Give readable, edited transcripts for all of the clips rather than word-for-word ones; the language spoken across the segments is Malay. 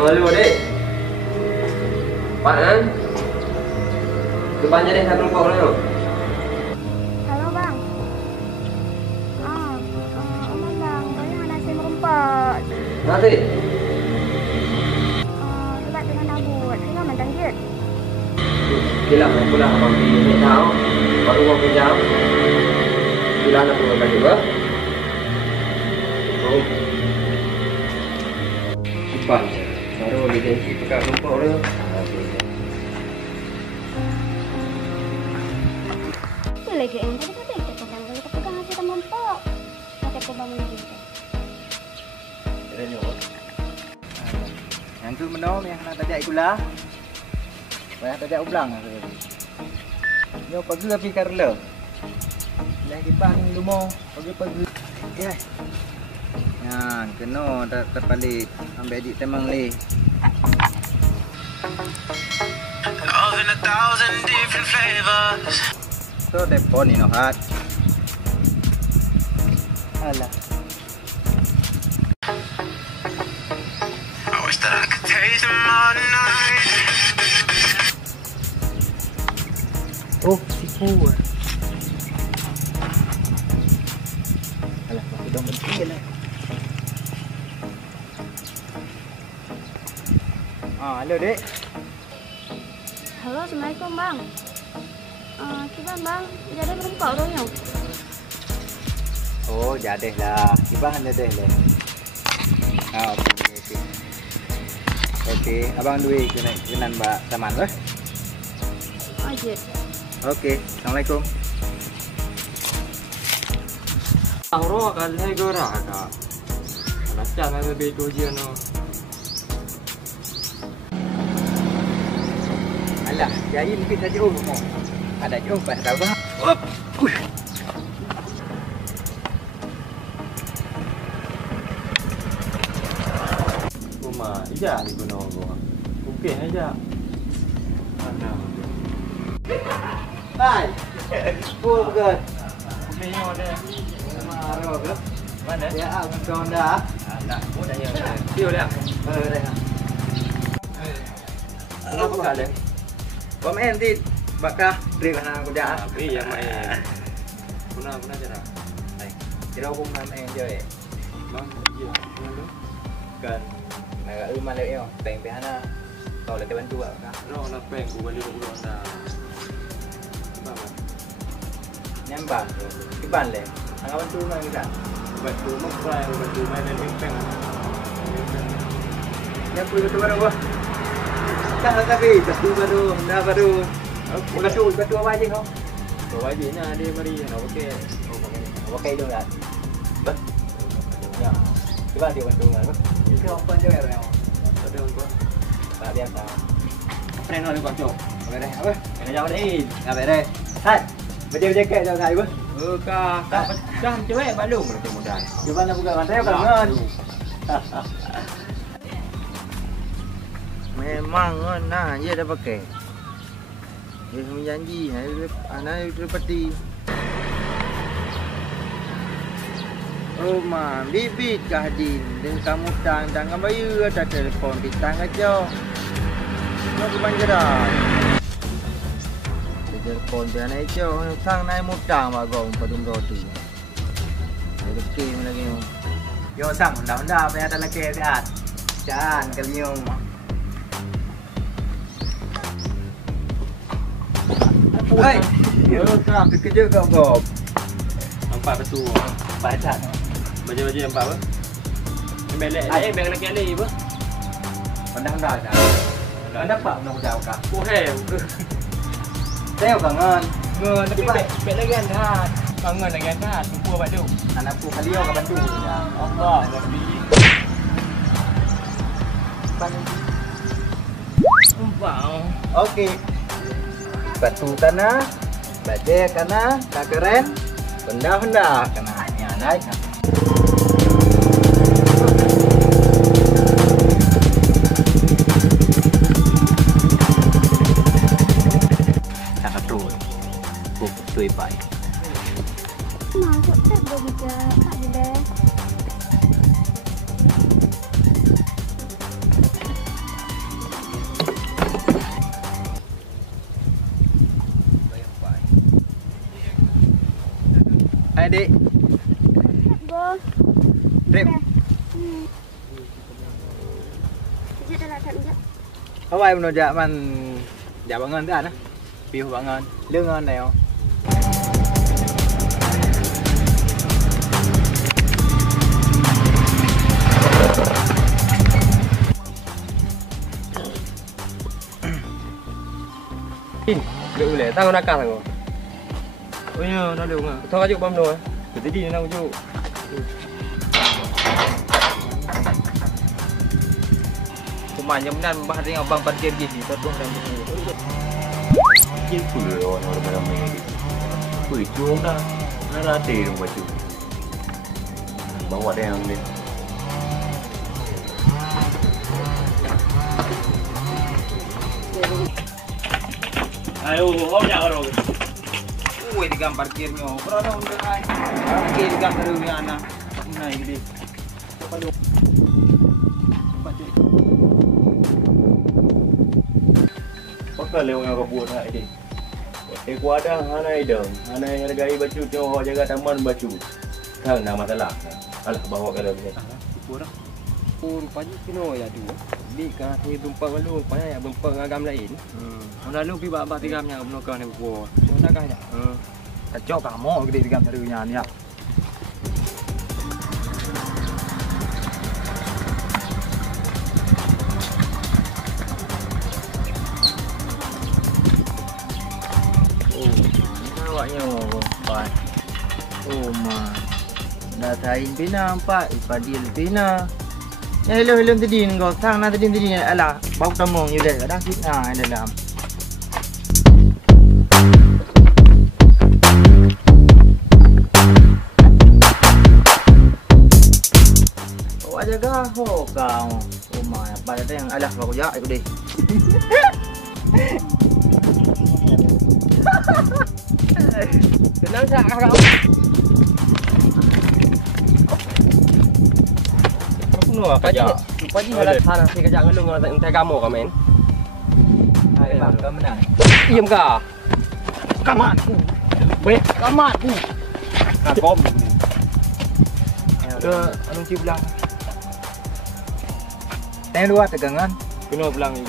Halo dek. Pak An. Depannya deh satu kok lo. Halo bang. Aman bang, banyak nasi merempet. Nanti. Sebab dengan nabut, kita mentang dia. Bilang aku lah abang di tahu. Baru mau pinjam. Bilang aku akan juga. Oh. Depan. Baru diganti pakai rumput lo. Lagi yang tadi kata kita pegang kalau pegang aja teman pok. Kata aku bangun juga. Ada nyawa. Yang tu menom yang nak tajak gula. Banyak tajak ulang aku tadi. Yo pergi api karla. Lai depan lumo, pergi. Ya. Yan, kena tak terpalit. Ambil dik temang le. Love in 1,000 different flavors. So depan ni no hat. Alah. I wish that I could taste them all night. Oh, sipu. Alah, masih dong betul lah. Halo dek. Halo, assalamualaikum bang. Kita bang, jadi merempet tu yang. Oh, jadeh lah. Ibang jadeh lah. Okey. Okey, abang duit kenan mbak taman lah. Aje. Okey, assalamualaikum. Auro kan saya gerak kak. Macam ada bego je no. Alah, jadi mungkin saja mau. Ada jauh pas tahu bang. Op. Rumah ija di gunung gua. Okey aja. Mana? Hai. Oh, good. Okey yo deh. Maro ke? Mana? Ya, abang kau dah. Nak mudah ya. Dia dah. Dah. Apa kali? Kau main di bakah beri kana kerja. Iya main. Puna cara. Kira aku main je. Bang, iya. Puna kan. Nak rumah lek yo. Peng behana. Kau lek bantu bakah. Ro nak peng gua balik bulan dah. Apa? Nyambang. Iban lek. Angkat bantu mana kita? Bantu main dan peng. Yang perlu tu baru wah. Dah tapi tu baru, dah baru. Okey, batu apa aja kau? Bawa je nya dia mari. Okey. Okey dong kan. Bah. Ya. Cuba dia bantu kan. Ini apa je ya? Ada untuk. Tak biasa. Apa yang nak buat tu? Beres apa? Kena jawab ni. Dah beres. Hai. Baju jaket jauh saya pun. Kah, dah cewek balung macam mudah. Cuba nak buka rantai bangun. Memang nah dia dah pakai. Dia menjanji anak itu peti. Oh ma, bibit kah din dengan kamu tangan bayu ada telefon di tangan jauh. Nak banjaran. Telefon dia naik jauh, sang naik mutang bagong padung roti. Ada kim lagi. Yo sang unda-unda apa ada lagi sehat. Jangan kalian. Hai, yo kenapa kerja kau Bob? Nampak betul. Baca. Baju-baju nampak apa? Belek lagi ali apa? Pandang-pandang dah. Anda dapat mudah-mudah kah? Oh hell. Saya kangen. Ngon tapi bek lagi anda. Kangen lagi anda. Tumpu apa tu? Anakku kali yo bantu. Allah, Rabbi. Umpau. Okey. Batu tanah, baje kana, kakeren, benda-benda kana nya naik. Tak betul. Betul baik. Masuk tak boleh je, tak boleh. Oh. Rip. Sekejap dah nak sekejap. Awak yang menojak man jak bangun tu kan? Piu bangun. Lengan dah yo. Được lẽ tao nó căng rồi. Oh ya, dah lewat. Thôi aja bom rồi. Tadi nak ujuk. Kumanya menan bahar dengan abang parkir gini, tolong dan begini. Chứ vừa rồi nó là mày vừa chuông đó nó ra tiền mà chú bảo quả đen đi Ayo, kau jangan rồi. Ui, di gambar parkirnya. Berapa udah hai? Parkir di gambar rumah anak. Naik gede. Pakai lewat yang kau buat hari ni. Kuada hanai dong, hanai hargai baju tu orang jaga taman baju. Kang nama masalah. Alah bawa ke dalam ni. Kurang. Rupanya kena ya tu. Di kan ni bempang lu, rupanya ya bempang agam lain. Mana lu pi bab tigamnya menokang ni buat. Mana kah ya? Kacau kamu gede di gambar rumah ni ya. Awaknya Pak. Oh ma. Dah tain pina Pak, ipadil pina. Hello tadi kau sang na tadi alah bau tamong you dah dah fitnah dalam. Awak jaga ho kau. Oh ma, apa ada yang alah aku jak aku deh. Senang tak kau? Aku nak kerja. Pagi ada sana si kerja ngelung dengan entai kamu kau men. Hai bang, kau menang. Diam kah? Kamatku. Baik, kamatku. Kakom. Ada anu ci belang. Teng dua tegangan. Kena belang ni.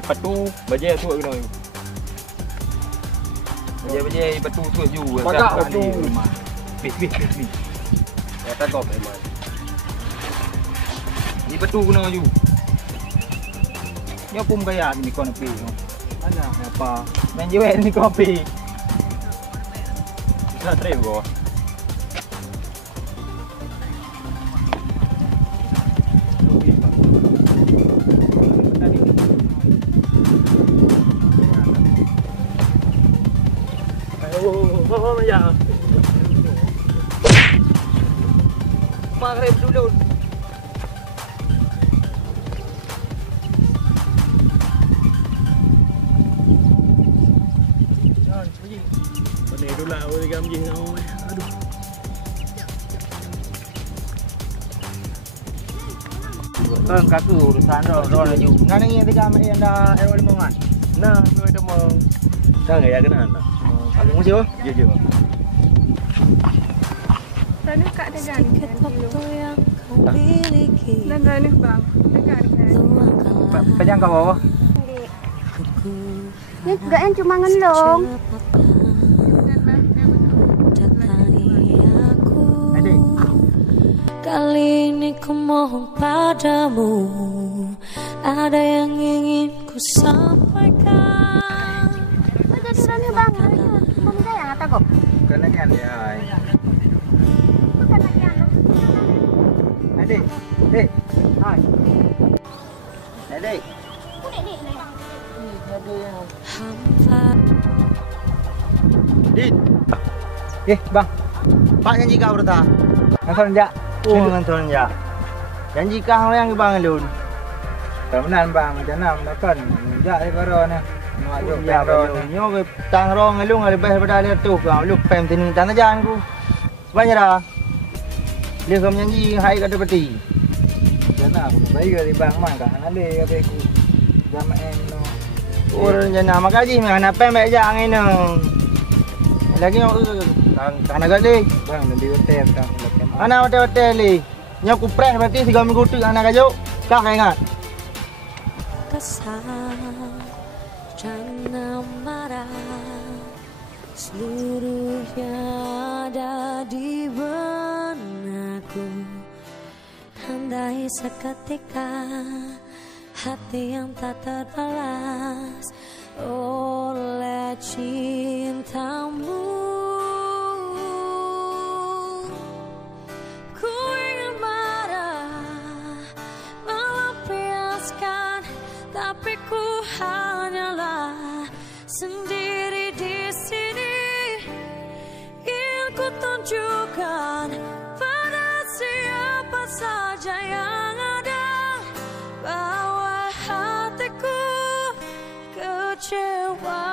Patu baje tu kena. Baje patu tu ju. Pagak patu. Pis. Ya tak kau memang. Ni patu kena ju. Ni pun gaya ni kau nak pi. Alah apa? Main jual ni kopi. Dah trip kau. Ya. Maghrib dulu. Jangan pergi. Pada dulu lah boleh gamji kau. Aduh. Kan kaku urusan ro laju. Nang ni tiga mak yang dah awal mongan. Nah, kau dah mau. Kang ya kena anda Aku mesti oh. je Tadi kak tegan. Tegan ni bang. Tegan. Pejang kau bawah. Ni gak yang cuma ngelong. Adik. Kali ini ku mohon padamu, ada yang ingin ku sampaikan. Jadi ni bang. Kamu dah yang kata kok. Kena kan dia. Bukan lagi anu. Adik. Dek. Hai. Adik. Kudik ni. Dit. Bang. Pak janji kau berta. Ngantor jak. Oh, ngantor jak. Janji kau yang bang lun. Temenan bang macam mana kan. Jak ni karo ni. Mak jom ya ro. Nyo ke tang ro ngelung lebih daripada dia tu. Kau lu pem tini tanah jalan ku. Banyak dah. Dia kau janji hai kat peti. Jana aku baik dari bang mang kan ada apa ku. Jamaen no. Orang jana makaji mana pem baik jak angin no. Lagi no Kang agak ni. Bang, nanti hotel kang. Anak hotel ni. Nya aku press berarti 3 minggu tu anak kajuk. Kang ingat. Kesal dan marah seluruhnya ada di benakku. Andai seketika hati yang tak terbalas oleh cintamu, ku ingin marah melampiaskan, tapi ku hanyalah sendiri di sini. Ingin ku tunjukkan pada siapa saja yang ada bahwa hatiku kecewa.